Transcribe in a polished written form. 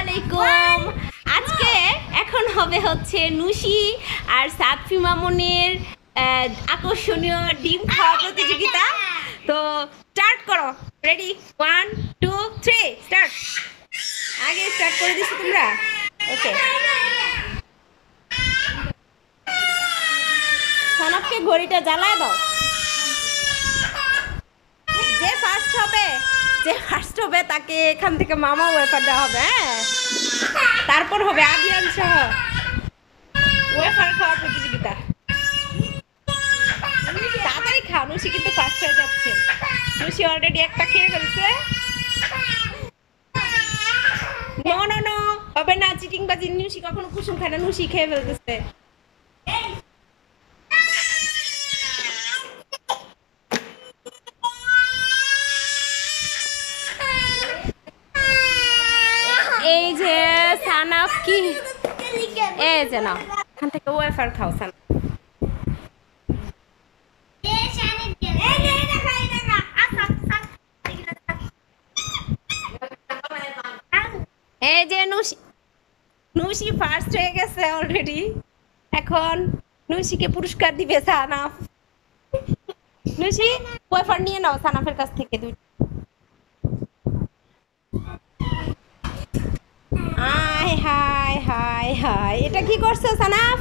আলাইকুম। আজকে এখন হবে হচ্ছে নুসি আর সাতফি মামুনের আকর্ষণীয় ডিম খাওয়া প্রতিযোগিতা। তো স্টার্ট করো। Ready 1 2 3 start. আগে স্টার্ট করে দিছো তোমরা? ওকে, সানাফকে ঘড়িটা জ্বালায় দাও। যে ফার্স্ট হবে তাকে এখান থেকে মামা ওয়েফার দেওয়া হবে। হ্যাঁ, তারপর হবে আবিয়ান সহ ওয়েফার খাওয়ার প্রতিযোগিতা। তাড়াতাড়ি খাও, নুসি কিন্তু ফার্স্ট হয়ে যাচ্ছে। নুসি অলরেডি একটা খেয়ে ফেলছে। নো নো নো, হবে না চিটিং বাজি। নুসি কখনো কুসুম খায় না, নুসি খেয়ে ফেলতেছে। এই যে সানাফ কি, এই যে নাও এখান থেকে ওয়েফার খাও সানাফ। এই যে নুসি ফার্স্ট হয়ে গেছে অলরেডি। এখন নুসিকে পুরস্কার দিবে সানাফ। নুসি ওয়েফার নিয়ে নাও সানাফের কাছ থেকে দুই। হাই হাই হাই হাই, এটা কি করছো সানাফ?